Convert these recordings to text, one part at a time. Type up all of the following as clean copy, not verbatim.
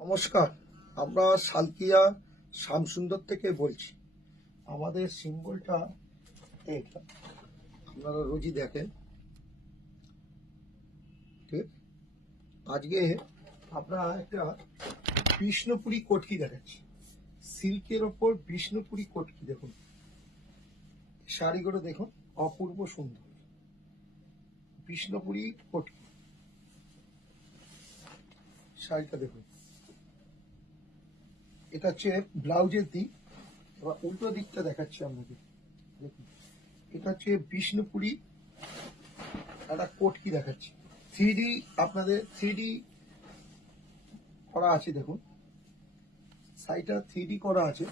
নমস্কার, আমরা সালকিয়া শ্যামসুন্দর থেকে বলছি। আমাদের সিম্বলটা এইটা, আপনারা রোজই দেখেন। ঠিক, আজকে আমরা একটা বিষ্ণুপুরি কটকি দেখাচ্ছি। সিল্কের ওপর বিষ্ণুপুরি কটকি দেখুন, শাড়িগুলো দেখুন, অপূর্ব সুন্দর বিষ্ণুপুরি কটকি। শাড়িটা দেখুন, এটা হচ্ছে ব্লাউজের দিক। এবার উল্টো দিকটা দেখাচ্ছি আপনাকে। দেখুন, এটা হচ্ছে বিষ্ণুপুরি একটা কটকি দেখাচ্ছি। 3D, আপনাদের 3D করা আছে। দেখুন শাড়িটা 3D করা আছে,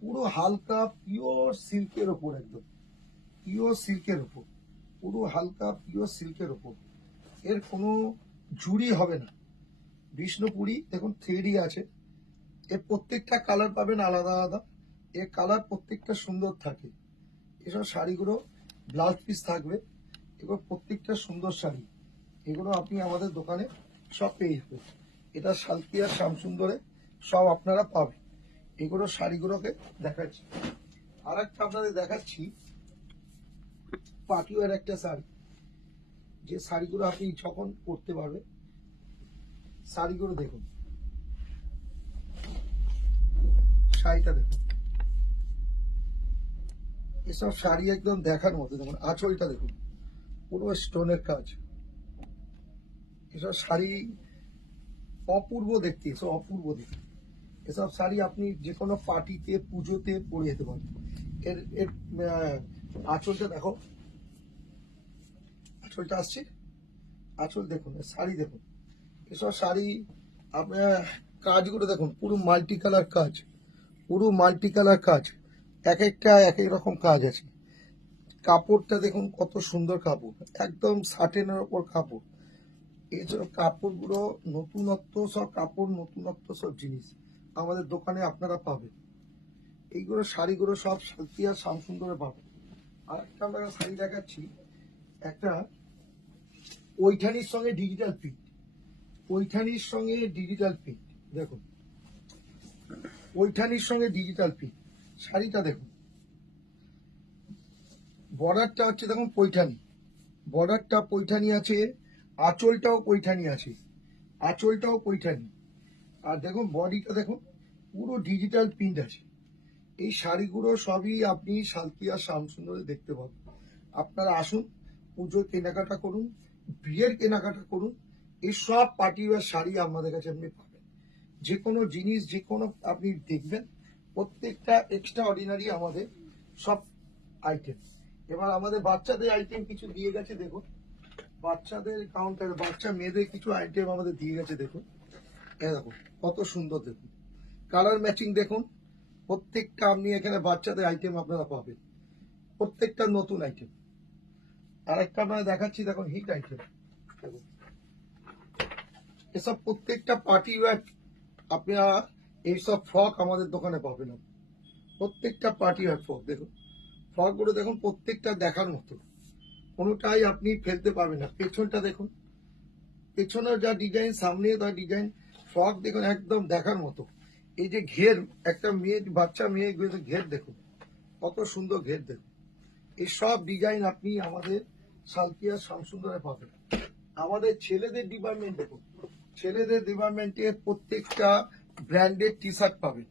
পুরো হালকা পিওর সিল্কের ওপর, একদম পিওর সিল্কের ওপর, পুরো হালকা পিওর সিল্কের ওপর। এর কোনো জুড়ি হবে না। বিষ্ণুপুরি দেখুন 3D আছে। এর প্রত্যেকটা কালার পাবেন আলাদা আলাদা। এর কালার প্রত্যেকটা সুন্দর থাকে। এসব শাড়িগুলো ব্লাউজ পিস থাকবে। এগুলো প্রত্যেকটা সুন্দর শাড়ি। এগুলো আপনি আমাদের দোকানে সব পেয়ে যাবেন। এটা সালকিয়া শ্যামসুন্দরে সব আপনারা পাবেন। এগুলো শাড়িগুলোকে দেখাচ্ছি। আর একটা আপনাদের দেখাচ্ছি পাটিওয়ার একটা শাড়ি, যে শাড়িগুলো আপনি যখন পরতে পারবেন। শাড়িগুলো দেখুন, শাড়িটা দেখুন, এসব শাড়ি একদম দেখার মতো। দেখুন আঁচলটা দেখুন, পুরো স্টোনের কাজ। এসব শাড়ি অপূর্ব দেখতে, এসব অপূর্ব দেখতে। এসব শাড়ি আপনি যে কোনো পার্টিতে, পুজোতে পরে যেতে পারেন। এর এর আঁচলটা দেখো, আঁচলটা আসছে, আঁচল দেখুন, শাড়ি দেখুন। এসব শাড়ি আপনার কাজগুলো দেখুন, পুরো মাল্টি কালার কাজ, পুরো মাল্টি কালার কাজ। এক একটা এক এক রকম কাজ আছে। কাপড়টা দেখুন কত সুন্দর কাপড়, একদম সাটেনের ওপর কাপড়। এইসব কাপড়গুলো নতুনত্ব, সব কাপড় নতুনত্ব, সব জিনিস আমাদের দোকানে আপনারা পাবেন। এইগুলো শাড়িগুলো সব সালকিয়া শ্যামসুন্দরে পাবেন। আর একটা আমরা শাড়ি দেখাচ্ছি, একটা পৈঠানির সঙ্গে ডিজিটাল প্রিন্ট। পৈঠানির সঙ্গে ডিজিটাল প্রিন্ট দেখুন, পৈঠানির সঙ্গে ডিজিটাল প্রিন্ট। শাড়িটা দেখুন, বর্ডারটা হচ্ছে দেখুন পৈঠানি, বর্ডারটা পৈঠানি আছে, আঁচলটাও পৈঠানি আছে, আঁচলটাও পৈঠানি। আর দেখুন বডিটা দেখুন, পুরো ডিজিটাল প্রিন্ট আছে। এই শাড়িগুলো সবই আপনি সালকিয়া শ্যামসুন্দরে দেখতে পাবেন। আপনারা আসুন, পুজোর কেনাকাটা করুন, বিয়ের কেনাকাটা করুন। এই সব পার্টিওয়ার শাড়ি আমাদের কাছে আপনি পাবেন। যে কোনো জিনিস, যে কোনো আপনি দেখবেন, প্রত্যেকটা এক্সট্রা অর্ডিনারি আমাদের সব আইটেম। এবার আমাদের বাচ্চাদের আইটেম কিছু দিয়ে গেছে দেখুন, বাচ্চাদের কাউন্টার, বাচ্চা মেয়েদের কিছু আইটেম আমাদের দিয়ে গেছে দেখুন। দেখুন কত সুন্দর, দেখুন কালার ম্যাচিং দেখুন। প্রত্যেকটা আপনি এখানে বাচ্চাদের আইটেম আপনারা পাবেন, প্রত্যেকটা নতুন আইটেম। আর একটা আপনারা দেখাচ্ছি, দেখুন হিট আইটেম। দেখুন এসব প্রত্যেকটা পার্টি ওয়্যার আপনারা এইসব ফ্রক আমাদের দোকানে পাবেন। প্রত্যেকটা পার্টি ওয়্যার ফ্রক দেখুন, ফ্রকগুলো দেখুন প্রত্যেকটা দেখার মতো, কোনোটাই আপনি ফেলতে পারবেন না। পেছনটা দেখুন, পেছনের যা ডিজাইন, সামনে যা ডিজাইন, ফ্রক দেখুন একদম দেখার মতো। এই যে ঘের, একটা মেয়ে, বাচ্চা মেয়ে ঘের দেখুন, কত সুন্দর ঘের দেখুন। এই সব ডিজাইন আপনি আমাদের সালকিয়া শ্যামসুন্দরে পাবেন। আমাদের ছেলেদের ডিপার্টমেন্ট দেখুন, ছেলেদের ডিপার্টমেন্টে প্রত্যেকটা ব্র্যান্ডেড টি শার্ট পাবেন,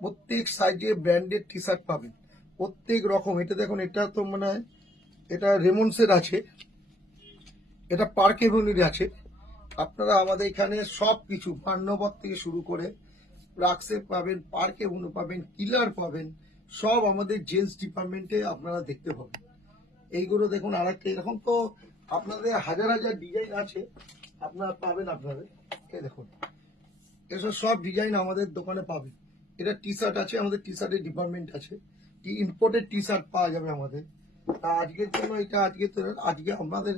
প্রত্যেক সাইজে ব্র্যান্ডেড টি শার্ট পাবেন, প্রত্যেক রকম। এটা দেখুন, এটা তো মানে এটা রেমন্ডসের আছে, এটা পার্ক এভিনিউর আছে। আপনারা আমাদের এখানে সব কিছু পান্নবত থেকে শুরু করে রাক্সে পাবেন, পার্ক এভিনিউ পাবেন, কিলার পাবেন, সব আমাদের জেন্টস ডিপার্টমেন্টে আপনারা দেখতে পাবেন। এইগুলো দেখুন, আর একটা এরকম তো আপনাদের হাজার হাজার ডিজাইন আছে, আপনারা পাবেন। আপনাদের এই দেখুন, এসব সব ডিজাইন আমাদের দোকানে পাবেন। এটা টি শার্ট আছে, আমাদের টি শার্টের ডিপার্টমেন্ট আছে, ইম্পোর্টেড টি শার্ট পাওয়া যাবে আমাদের। তা আজকের জন্য এটা, আজকে আমাদের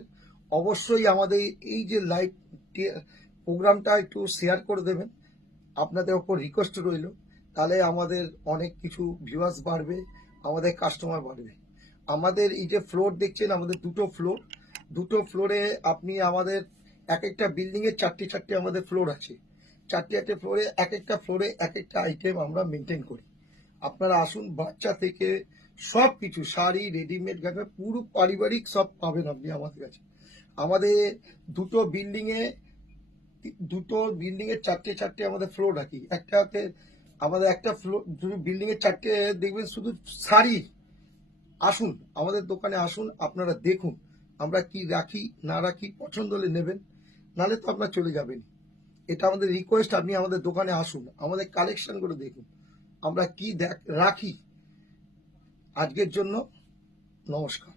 অবশ্যই আমাদের এই যে লাইভ প্রোগ্রামটা একটু শেয়ার করে দেবেন, আপনাদের ওপর রিকোয়েস্ট রইল। তাহলে আমাদের অনেক কিছু ভিউয়ার্স বাড়বে, আমাদের কাস্টমার বাড়বে। আমাদের এই যে ফ্লোর দেখছেন, আমাদের দুটো ফ্লোর, দুটো ফ্লোরে আপনি আমাদের এক একটা বিল্ডিং এর চারটে চারটে আমাদের ফ্লোর আছে। চারটে ফ্লোরে এক একটা আইটেম আমরা মেনটেন করি। আপনারা আসুন, বাচ্চা থেকে সব কিছু, শাড়ি, রেডিমেড, গার্মেন্ট, পুরো পারিবারিক সব পাবেন আপনি আমাদের কাছে। আমাদের দুটো বিল্ডিং এ চারটে আমাদের ফ্লোর রাখি। একটাতে আমাদের একটা ফ্লোর, দুটো বিল্ডিং এর চারটে দেখবেন শুধু শাড়ি। আসুন আমাদের দোকানে, আসুন আপনারা দেখুন আমরা কি রাখি না রাখি, পছন্দ হলে নেবেন, নালে তো আপনার চলে যাবেন। এটা আমাদের রিকোয়েস্ট, আপনি আমাদের দোকানে আসুন, আমাদের কালেকশন করে দেখুন আমরা কি রাখি। আজকের জন্য নমস্কার।